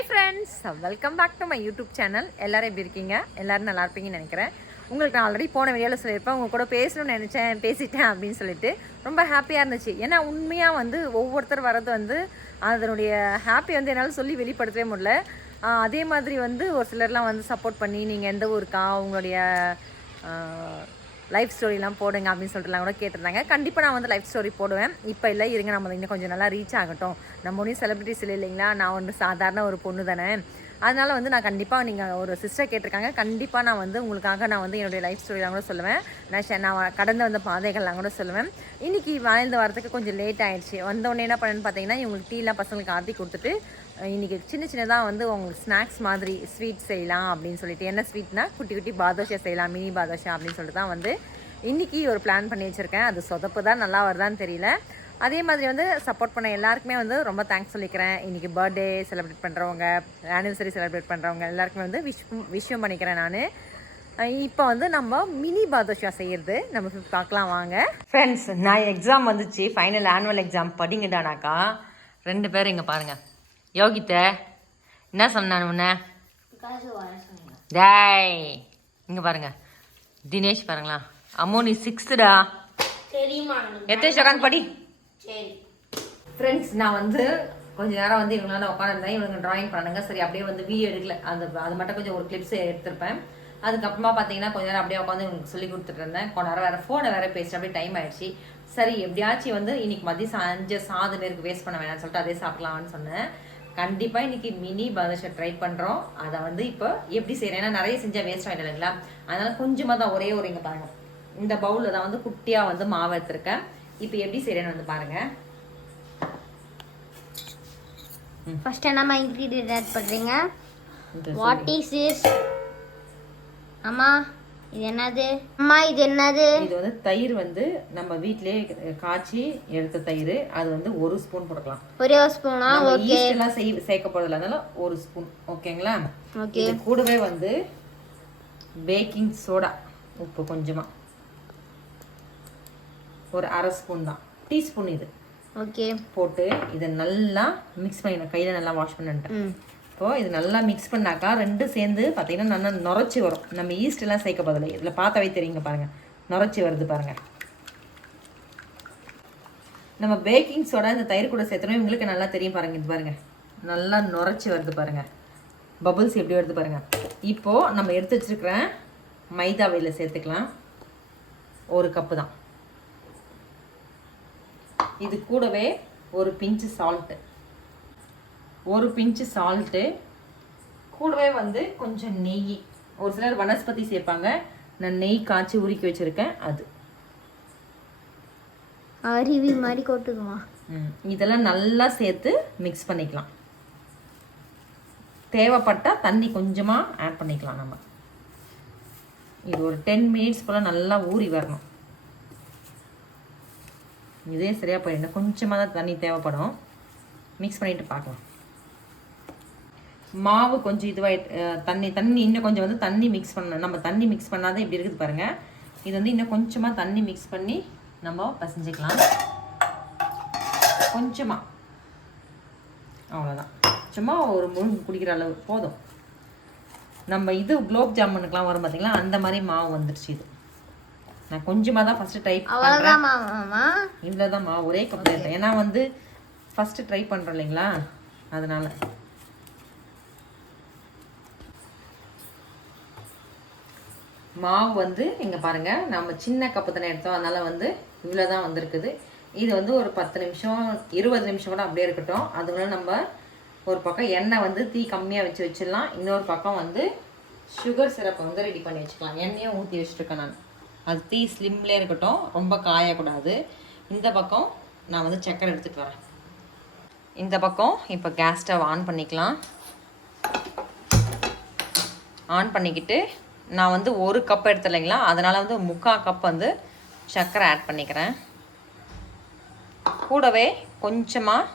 Hi friends, welcome back to my YouTube channel. எல்லோரும் எப்படி இருக்கீங்க? எல்லோரும் நல்லா இருப்பீங்கன்னு நினைக்கிறேன். உங்களுக்கு நான் ஆல்ரெடி போன வீடியோவில் சொல்லியிருப்பேன், உங்கள் கூட பேசணும்னு நினச்சேன், பேசிட்டேன் அப்படின்னு சொல்லிட்டு ரொம்ப ஹாப்பியாக இருந்துச்சு. ஏன்னா உண்மையாக ஒவ்வொருத்தர் வரது அதனுடைய ஹாப்பி என்னால் சொல்லி வெளிப்படுத்தவே முடியல. அதே மாதிரி ஒரு சிலர்லாம் சப்போர்ட் பண்ணி நீங்கள் எந்த ஊருக்கா உங்களுடைய லைஃப் ஸ்டோரிலாம் போடுங்க அப்படின்னு சொல்லிட்டுலாம் கூட கேட்டிருந்தாங்க. கண்டிப்பாக நான் லைஃப் ஸ்டோரி போடுவேன். இப்போ இல்லை, இருங்க நம்ம இன்னும் கொஞ்சம் நல்லா ரீச் ஆகட்டும். நம்ம ஒன்றும் செலிப்ரிட்டிஸ் இல்லை இல்லைங்களா, நான் சாதாரண ஒரு பொண்ணு தானே. அதனால் நான் கண்டிப்பாக நீங்கள் ஒரு சிஸ்டர் கேட்டிருக்காங்க, கண்டிப்பாக நான் உங்களுக்காக நான் என்னுடைய லைஃப் ஸ்டோரிலாம் கூட சொல்லுவேன். நான் கடந்து வந்த பாதைகள்லாம் கூட சொல்லுவேன். இன்றைக்கி வாழ்ந்து வரதுக்கு கொஞ்சம் லேட் ஆகிடுச்சு. வந்தோடனே என்ன பண்ணேன்னு பார்த்தீங்கன்னா, இவங்களுக்கு டீலாம் பசங்களுக்கு ஆற்றி கொடுத்துட்டு இன்றைக்கி சின்னதாக உங்களுக்கு ஸ்நாக்ஸ் மாதிரி ஸ்வீட் செய்யலாம் அப்படின்னு சொல்லிட்டு. என்ன ஸ்வீட்னா, குட்டி குட்டி பாதோஷா செய்யலாம், மினி பாதோஷா அப்படின்னு சொல்லிட்டு தான் இன்றைக்கி ஒரு பிளான் பண்ணி வச்சுருக்கேன். அது சொதப்பு தான் நல்லா வருதான்னு தெரியல. அதே மாதிரி சப்போர்ட் பண்ண எல்லாருக்குமே ரொம்ப தேங்க்ஸ் சொல்லிக்கிறேன். இன்றைக்கி பர்த்டே செலிப்ரேட் பண்ணுறவங்க, ஆனிவர்சரி செலிப்ரேட் பண்ணுறவங்க எல்லாருக்குமே விஷயம் பண்ணிக்கிறேன் நான். இப்போ நம்ம மினி பாதோஷா செய்கிறது நம்ம பார்க்கலாம் வாங்க ஃப்ரெண்ட்ஸ். நான் எக்ஸாம் வந்துச்சு, ஃபைனல் ஆனுவல் எக்ஸாம் படிங்கடானாக்கா 2 பேர் இங்கே பாருங்கள். யோகித்த என்ன சொன்னான் உன்ன? டேய் இங்கே பாருங்க, தினேஷ் பாருங்களா. அம்மோ நீ 6th-டா, எத்தனை உட்காந்து படி. ஃப்ரெண்ட்ஸ், நான் கொஞ்ச நேரம் இவங்களால உட்காந்துருந்தேன். இவங்க ட்ராயிங் பண்ணுங்க, சரி அப்படியே வீடியோ எடுக்கல. அது மட்டும் கொஞ்சம் ஒரு கிளிப்ஸ் எடுத்திருப்பேன். அதுக்கப்புறமா பார்த்தீங்கன்னா கொஞ்ச நேரம் அப்படியே உட்காந்து உங்களுக்கு சொல்லி கொடுத்துட்டு இருந்தேன். கொஞ்ச நேரம் வேறு ஃபோனை வேறு பேசிட்டு அப்படியே டைம் ஆயிடுச்சு. சரி எப்படியாச்சும் இன்னைக்கு மதியம் செஞ்ச சாதம் பேருக்கு வேஸ்ட் பண்ண வேணாம்னு சொல்லிட்டு அதே சாப்பிடலாம்னு சொன்னேன். கண்டிப்பாக இன்றைக்கி மினி பாதுஷா ட்ரை பண்ணுறோம். அதை இப்போ எப்படி செய்கிறேன், ஏன்னா நிறைய செஞ்சால் வேஸ்ட் ஆகிடும் இல்லைங்களா. அதனால் கொஞ்சமாக தான், ஒரே ஒரு இங்கே பாருங்கள், இந்த பவுலில் தான் குட்டியாக மாவு எடுத்துருக்கேன். இப்போ எப்படி செய்கிறேன்னு பாருங்கள். ஃபர்ஸ்ட் என்னமா இன்கிரிடியன்ட் ஆட் பண்றீங்க? What is this? அம்மா இது என்னது? அம்மா இது என்னது? இது தயிர் நம்ம வீட்லயே காய்ச்சி எடுத்த தயிர். அது 1 ஸ்பூன் போடலாம். ஒரே ஒரு ஸ்பூனா? ஓகே. ஈஸ்ட் எல்லாம் சேர்க்க போறதுல, அதனால 1 ஸ்பூன் ஓகேங்களா. ஓகே. இது கூடவே பேக்கிங் சோடா, உப்பு கொஞ்சமா, ஒரு 1/2 ஸ்பூன் தான், டீஸ்பூன் இது. ஓகே. போட்டு இதை நல்லா மிக்ஸ் பண்ணிடணும். கையில் நல்லா வாஷ் பண்ணிட்டேன். இப்போ இது நல்லா மிக்ஸ் பண்ணாக்கா 2 சேர்ந்து பார்த்தீங்கன்னா நல்லா நுரைச்சி வரும். நம்ம ஈஸ்ட் எல்லாம் சேர்க்க பதில்லை. இதில் பார்த்தாவே தெரியுங்க பாருங்கள், நுரைச்சி வருது பாருங்கள். நம்ம பேக்கிங் சோடா இந்த தயிர் கூட சேர்த்தணும், உங்களுக்கு நல்லா தெரியும் பாருங்கள். இது பாருங்கள், நல்லா நுரைச்சி வருது பாருங்கள், பபுள்ஸ் எப்படி வருது பாருங்கள். இப்போது நம்ம எடுத்து வச்சுருக்கிற மைதாவையில் சேர்த்துக்கலாம். 1 கப்பு தான். இது கூடவே ஒரு பிஞ்சு சால்ட்டு, 1 பிஞ்சு சால்ட்டு, கூடவே கொஞ்சம் நெய். ஒரு சிலர் வனஸ்பதி சேர்ப்பாங்க, நான் நெய் காய்ச்சி உருக்கி வச்சுருக்கேன். அது அருவி மாதிரி கொட்டுக்குமா. இதெல்லாம் நல்லா சேர்த்து மிக்ஸ் பண்ணிக்கலாம். தேவைப்பட்டால் தண்ணி கொஞ்சமாக ஆட் பண்ணிக்கலாம். நம்ம இது ஒரு 10 மினிட்ஸ் போல் நல்லா ஊறி வரணும். இதே சரியாக போயிடும், கொஞ்சமாக தான் தண்ணி தேவைப்படும். மிக்ஸ் பண்ணிவிட்டு பார்க்கலாம். மாவு கொஞ்சம் இதுவாக தண்ணி இன்னும் கொஞ்சம் தண்ணி மிக்ஸ் பண்ணணும். நம்ம தண்ணி மிக்ஸ் பண்ணாதான் இப்படி இருக்குது பாருங்கள். இது இன்னும் கொஞ்சமாக தண்ணி மிக்ஸ் பண்ணி நம்ம பசஞ்சிக்கலாம். கொஞ்சமாக, அவ்வளோதான். சும்மா ஒரு முழுங்கு குடிக்கிற அளவு போதும். நம்ம குலோப் ஜாமுனுக்குலாம் வரும் பார்த்தீங்களா, அந்த மாதிரி மாவு வந்துடுச்சு. இது நான் கொஞ்சமாக தான் ஃபஸ்ட்டு ட்ரை பண்ணுறேன். இவ்வளோ தான் மாவு, ஒரே கப் எடுத்தேன். ஏன்னா ஃபஸ்ட்டு ட்ரை பண்ணுறோம் இல்லைங்களா, அதனால். மாவு இங்கே பாருங்கள், நம்ம சின்ன கப்பு தானே எடுத்தோம், அதனால் இவ்வளோ தான் வந்திருக்குது. இது ஒரு 10 நிமிஷம் 20 நிமிஷம் கூட அப்படியே இருக்கட்டும். அதுக்குள்ள நம்ம ஒரு பக்கம் எண்ணெய் தீ கம்மியாக வச்சிடலாம். இன்னொரு பக்கம் சுகர் சிரப்பை ரெடி பண்ணி வச்சுக்கலாம். எண்ணெயும் ஊற்றி வச்சுருக்கேன் நான். அது தீ ஸ்லிம்லேயே இருக்கட்டும், ரொம்ப காயக்கூடாது. இந்த பக்கம் நான் சக்கரை எடுத்துகிட்டு வரேன். இந்த பக்கம் இப்போ கேஸ் ஸ்டவ் ஆன் பண்ணிக்கலாம். ஆன் பண்ணிக்கிட்டு நான் 1 கப் எடுத்து இல்லைங்களா, அதனால் 3/4 கப் சர்க்கரை ஆட் பண்ணிக்கிறேன். கூடவே கொஞ்சமாக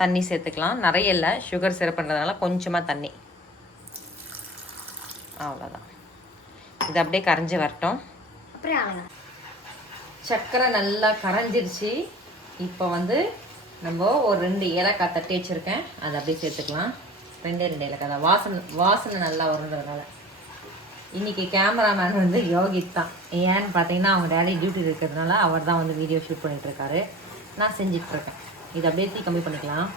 தண்ணி சேர்த்துக்கலாம். நிறைய இல்லை, சுகர் சிரப்புன்றதுனால கொஞ்சமாக தண்ணி, அவ்வளோதான். இது அப்படியே கரைஞ்சி வரட்டும். சர்க்கரை நல்லா கரைஞ்சிருச்சு. இப்போ நம்ம ஒரு 2 ஏலக்காய் தட்டி வச்சுருக்கேன், அதை அப்படியே சேர்த்துக்கலாம். 2 ஏலக்காய் தான், வாசனை நல்லா வருன்றதுனால. இன்னைக்கு கேமராமேன் வந்து யோகித் தான். ஏன்னு பார்த்தீங்கன்னா அவங்க டேடி டியூட்டி இருக்கிறதுனால அவர் தான் வந்து வீடியோ ஷூட் பண்ணிட்டு இருக்காரு. நான் செஞ்சிட்ருக்கேன். இது அப்படியே தீ கம்மி பண்ணிக்கலாம்.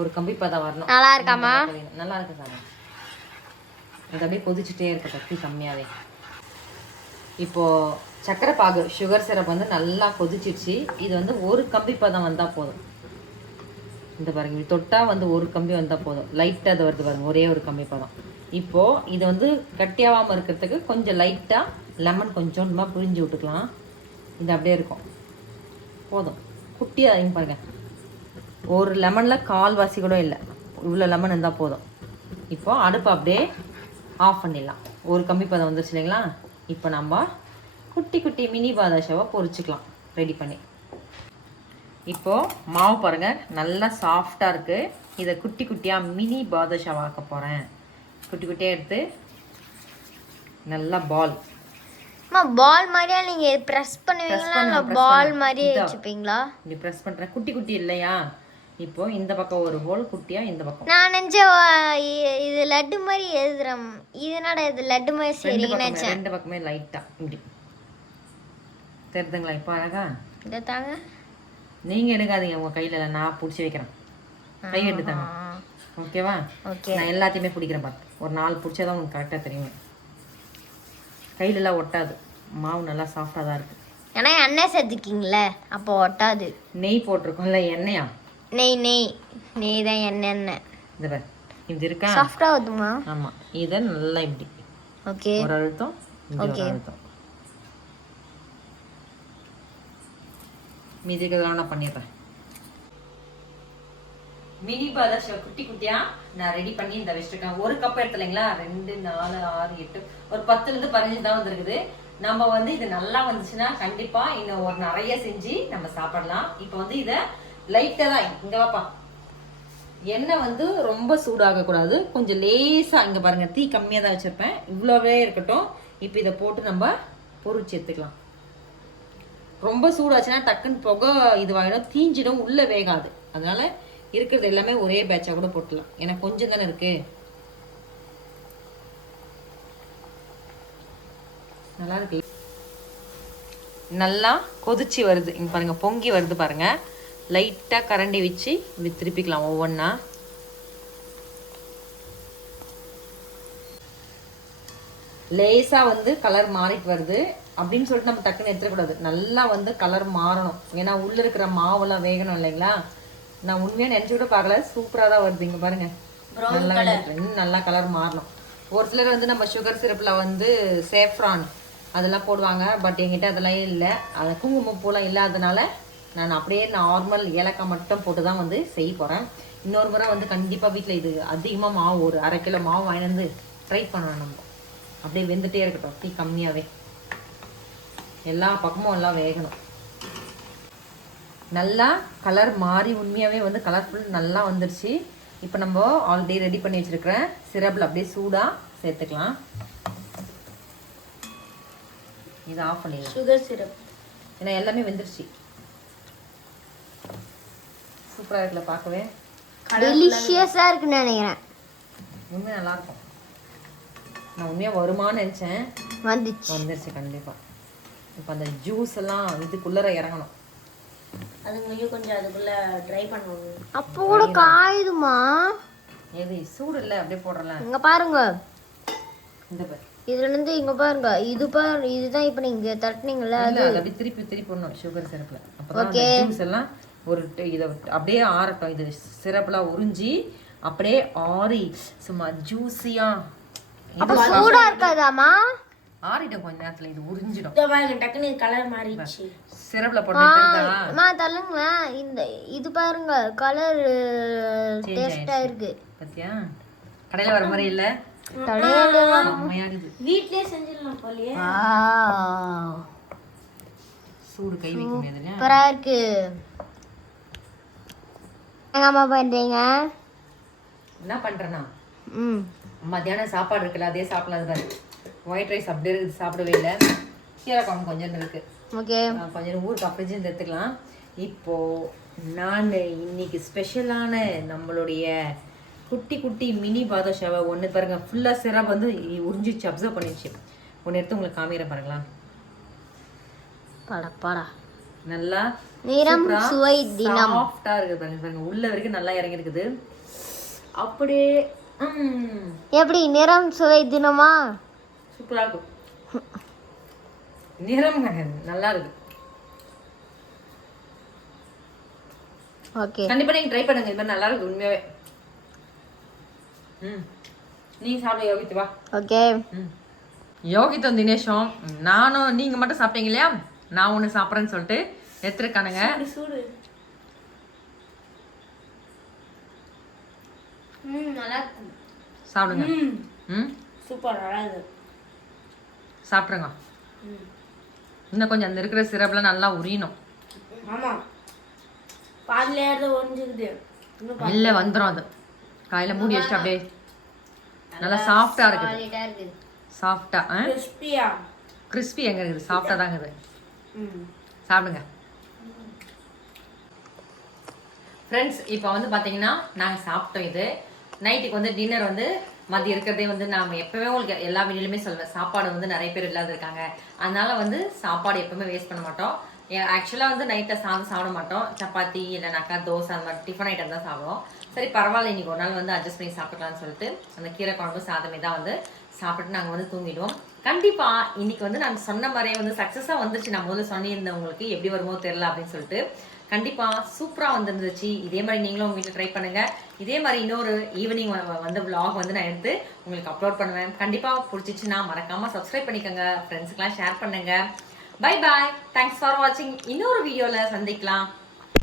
ஒரு கம்பி பதம் வரணும். நல்லா இருக்காமா? நல்லா இருக்கு சார். இது அப்படியே கொதிச்சுட்டே இருக்கட்டும் தீ கம்மியாகவே. இப்போது சக்கரை பாகு சுகர் சிரப் வந்து நல்லா கொதிச்சிடுச்சு. இது வந்து ஒரு கம்பி பதம் வந்தால் போதும். இந்த பாருங்க, இப்படி தொட்டால் வந்து ஒரு கம்பி வந்தால் போதும். லைட்டாக அது வருது பாருங்க, ஒரே ஒரு கம்பி பதம். இப்போது இது வந்து கட்டியாகாமல் இருக்கிறதுக்கு கொஞ்சம் லைட்டாக லெமன் கொஞ்சோண்டுமா புழிஞ்சு விட்டுக்கலாம். இது அப்படியே இருக்கும். போதும், குட்டியாக பாருங்க, ஒரு லெமனில் கால்வாசி கூட இல்லை, இவ்வளோ லெமன் இருந்தால் போதும். இப்போது அடுப்பை அப்படியே ஆஃப் பண்ணிடலாம். ஒரு கம்பி பதம் வந்துருச்சு இல்லைங்களா? இப்போ நம்ம குட்டி குட்டி மினி பாதுஷாவை பொரிச்சுக்கலாம் ரெடி பண்ணி. இப்போது மாவு பாருங்கள் நல்லா சாஃப்டாக இருக்குது. இதை குட்டி குட்டியாக மினி பாதுஷாவை ஆக்க போகிறேன். குட்டி குட்டியாக எடுத்து நல்லா பால் மாதிரியா நீங்கள் ப்ரெஸ் பண்ணுவீங்களா இல்லை பால் மாதிரியே வச்சுப்பீங்களா? இப்படி ப்ரெஸ் பண்ணுறேன். குட்டி குட்டி இல்லையா? இப்போ இந்த பக்கம் ஒரு ஹோல் குட்டியா, இந்த பக்கம். நான் நினைச்ச இது லட்டு மாதிரி எழுதுறேன். இதனோட இது லட்டு மாதிரி சரி நினைச்சேன். 2 பக்கமே லைட்டா இப்படி தெரியுதுங்களா? இப்போ அழகா இதை தாங்க. நீங்க எடுக்காதீங்க, உங்க கையில இல்லை, நான் பிடிச்சி வைக்கிறேன். கை எடுத்தாங்க, ஓகேவா? ஓகே, நான் எல்லாத்தையுமே பிடிக்கிறேன். பார்த்து ஒரு 4 பிடிச்சாதான் உங்களுக்கு கரெக்டாக தெரியும். கையிலலாம் ஒட்டாது. மாவு நல்லா சாஃப்டாக தான் இருக்குது. ஏன்னா எண்ணெய் சேர்த்துக்கிங்களே, அப்போ ஒட்டாது. நெய் போட்டிருக்கோம்ல, எண்ணெயா? நெய் தான் எண்ணெய். இந்த பாரு, இது இருக்கா? சாஃப்டாக வருதுமா? ஆமாம், இதை நல்லா இப்படி ஓகே, ஒரு அழுத்தம், ஒரு அழுத்தம். மீதி இருக்கிறதெல்லாம் நான் பண்ணிடுறேன். மினி பாதுஷா குட்டி குட்டியா நான் ரெடி பண்ணி இந்த வச்சிருக்கேன். ஒரு கப் எடுத்துலீங்களா? 2, 4, 6, 8 ஒரு 10லேருந்து 15 தான் வந்துருக்குது. நம்ம வந்து இது நல்லா வந்துச்சுன்னா கண்டிப்பா இன்னும் ஒரு நிறைய செஞ்சு நம்ம சாப்பிடலாம். இப்போ வந்து இதை லைட்டா தான், இங்க வாப்பா, எண்ணெய் வந்து ரொம்ப சூடாக கூடாது, கொஞ்சம் லேசா. இங்க பாருங்க, தீ கம்மியா தான் வச்சிருப்பேன். இவ்வளவே இருக்கட்டும். இப்போ இதை போட்டு நம்ம பொரிச்சு எடுத்துக்கலாம். ரொம்ப சூடாச்சுன்னா டக்குன்னு புகை இதுவாகிடும், தீஞ்சிடும், உள்ள வேகாது. அதனால இருக்கிறது எல்லாமே ஒரே பேட்சா கூட போட்டுலாம். ஏன்னா கொஞ்சம் தானே இருக்கு. நல்லா இருக்கு. நல்லா கொதிச்சு வருது. இங்க பாருங்க, பொங்கி வருது பாருங்க. லைட்டா கரண்டி வச்சு இப்படி திருப்பிக்கலாம் ஒவ்வொன்னா. லேசா வந்து கலர் மாறிட்டு வருது அப்படின்னு சொல்லிட்டு நம்ம டக்குன்னு எடுத்துக்கூடாது. நல்லா வந்து கலர் மாறணும். ஏன்னா உள்ள இருக்கிற மாவெல்லாம் வேகணும் இல்லைங்களா? நான் உண்மையா நினைச்சு கூட பார்க்கல, சூப்பரா தான் வருது. இங்க பாருங்க, நல்லா இன்னும் நல்லா கலர் மாறணும். ஒரு சிலர் வந்து நம்ம சுகர் சிரப்ல வந்து சேஃப்ரான் அதெல்லாம் போடுவாங்க. பட் என்கிட்ட அதெல்லாம் இல்லை. அது குங்குமப்பூலாம் இல்லாததுனால நான் அப்படியே நார்மல் ஏலக்காய் மட்டும் போட்டு தான் வந்து செய்ய போகிறேன். இன்னொரு முறை வந்து கண்டிப்பாக வீட்டில் இது அதிகமாக மாவு, ஒரு 1/2 கிலோ மாவு வாங்கி வந்து ட்ரை பண்ணணும். நம்ம அப்படியே வெந்துட்டே இருக்கட்டும், தீ கம்மியாகவே. எல்லா பக்கமும் எல்லாம் வேகணும். நல்லா கலர் மாறி உண்மையாகவே வந்து கலர்ஃபுல் நல்லா வந்துருச்சு. இப்போ நம்ம ஆல்ரெடி ரெடி பண்ணி வச்சுருக்கிற சிரப்பில் அப்படியே சூடாக சேர்த்துக்கலாம். இதை ஆஃப் பண்ணிடலாம். சுகர் சிரப் ஏன்னா எல்லாமே வெந்துருச்சு. சூப்பராக இருக்குல்ல பார்க்கவே? டெலிஷியஸாக இருக்குன்னு நினைக்கிறேன். உண்மையாக நல்லாயிருக்கும். நான் உண்மையாக வருமானு நினச்சேன், வந்துருச்சு கண்டிப்பாக. இப்போ அந்த ஜூஸ் எல்லாம் இதுக்குள்ளே இறங்கணும். அது கொஞ்சம் அதுக்குள்ள ட்ரை பண்ணணும். அப்போ கூட காயுதுமா? எது சூடு இல்லை, அப்படியே போடுறல. இங்க பாருங்க, இந்த பாரு, இதுல இருந்து இங்க பாருங்க, இது பாரு, இதுதான் இப்போ நீங்க தட்டினீங்கல்ல, அது அப்படியே திருப்பி திருப்பி போடணும் சுகர் சிரப்ல. அப்பதான் ஜூஸ் எல்லாம் ஒரு இதை அப்படியே ஆறட்டும். இது சிரப்லாம் உறிஞ்சி அப்படியே ஆறி சும்மா ஜூஸியா. அப்ப சூடா இருக்காதாமா? ஆறிடும் கொஞ்ச நேரத்துல, இது உறிஞ்சிடும். டக்குனு கலர் மாறிடுச்சு. சிரப்ல போட்டா அம்மா தள்ளுங்க, இந்த இது பாருங்க கலர் டேஸ்டா இருக்கு. பாத்தியா? கடையில வர மாதிரி இல்ல, வீட்லயே செஞ்சிடலாம் போலயே. சூடு கை வைக்க முடியாது. சூப்பரா இருக்கு. அம்மா பண்றீங்க? என்ன பண்றேன்னா, மத்தியானம் சாப்பாடு இருக்குல்ல, அதே சாப்பிடலாம். பாரு, ஒயிட் ரைஸ் அப்படியே இருக்குது, சாப்பிடவே இல்லை. கீரை குழம்பு கொஞ்சம் இருக்கு. ஓகே, கொஞ்சம் ஊருக்கு ஃப்ரிட்ஜ் எடுத்துக்கலாம். இப்போ நான் இன்னைக்கு ஸ்பெஷலான நம்மளுடைய குட்டி குட்டி மினி பாதுஷாவை ஒன்று பாருங்க, ஃபுல்லாக சிரப் வந்து உறிஞ்சிச்சு, அப்சர்வ் பண்ணிச்சு. ஒன்று எடுத்து உங்களுக்கு காமிக்கிறேன் பாருங்களா. பாடா நல்லா நிறம் சுவை தினம் சாஃப்டா இருக்குது பாருங்க, பாருங்க உள்ள வரைக்கும் நல்லா இறங்கி இருக்குது. அப்படியே எப்படி நிறம் சுவை தினமா? சூப்பரா இருக்கும். நிறம் நல்லா இருக்கு. ஓகே, கண்டிப்பா நீங்க ட்ரை பண்ணுங்க, இது மாதிரி நல்லா இருக்கு உண்மையாவே. நீ சாப்பிட யோகித்து வா. ஓகே, யோகித்தும் தினேஷும் நானும் நீங்க மட்டும் சாப்பிட்டீங்க இல்லையா, நான் ஒண்ணு சாப்பிட்றேன்னு சொல்லிட்டு எடுத்துருக்கானுங்க. நல்லா இருக்கு. சாப்பிடுங்க. சூப்பர், நல்லா இருக்கு. சாப்பிட்ருங்க. இன்னும் கொஞ்சம் அந்த இருக்கிற சிரப்ல நல்லா உரியணும். ஆமா, பாதிலேயே ஒரிஞ்சுக்குது. இல்லை வந்துடும் அது. காலையில மூடி வச்சுட்டு அப்படியே நல்லா சாஃப்டா இருக்குது. சாஃப்டா கிறிஸ்பி எங்க இருக்குது, சாஃப்டா தாங்க இருக்குது. சாப்பிடுங்க ஃப்ரெண்ட்ஸ். இப்போ வந்து பார்த்தீங்கன்னா நாங்கள் சாப்பிட்டோம். இது நைட்டுக்கு வந்து டின்னர் வந்து மதியம் இருக்கிறதே வந்து நாம் எப்போவே உங்களுக்கு எல்லா வீடியோலையுமே சொல்லுவேன், சாப்பாடு வந்து நிறைய பேர் இல்லாத இருக்காங்க. அதனால வந்து சாப்பாடு எப்பவுமே வேஸ்ட் பண்ண மாட்டோம். ஆக்சுவலாக வந்து நைட்டில் சாப்பிட மாட்டோம். சப்பாத்தி இல்லைனாக்கா தோசை அந்த மாதிரி டிஃபன் ஐட்டம் தான் சாப்பிடுவோம். சரி பரவாயில்ல, இன்னைக்கு ஒரு நாள் வந்து அட்ஜஸ்ட் பண்ணி சாப்பிட்டுக்கலாம்னு சொல்லிட்டு அந்த கீரை குழம்பு சாதமே தான் வந்து சாப்பிட்டு நாங்கள் வந்து தூங்கிடுவோம். கண்டிப்பாக இன்னைக்கு வந்து நான் சொன்ன மாதிரியே வந்து சக்ஸஸாக வந்துருச்சு. நான் முதல்ல சொன்னியிருந்தேன் உங்களுக்கு எப்படி வருமோ தெரியல அப்படின்னு சொல்லிட்டு. கண்டிப்பாக சூப்பராக வந்துருந்துச்சு. இதே மாதிரி நீங்களும் உங்கள் வீட்டில் ட்ரை பண்ணுங்கள். இதே மாதிரி இன்னொரு ஈவினிங் வந்து vlog வந்து நான் எடுத்து உங்களுக்கு அப்லோட் பண்ணுவேன். கண்டிப்பாக பிடிச்சிச்சுன்னா மறக்காமல் சப்ஸ்கிரைப் பண்ணிக்கோங்க, ஃப்ரெண்ட்ஸுக்கெல்லாம் ஷேர் பண்ணுங்கள். பை பாய், தேங்க்ஸ் ஃபார் வாட்சிங். இன்னொரு வீடியோவில் சந்திக்கலாம்.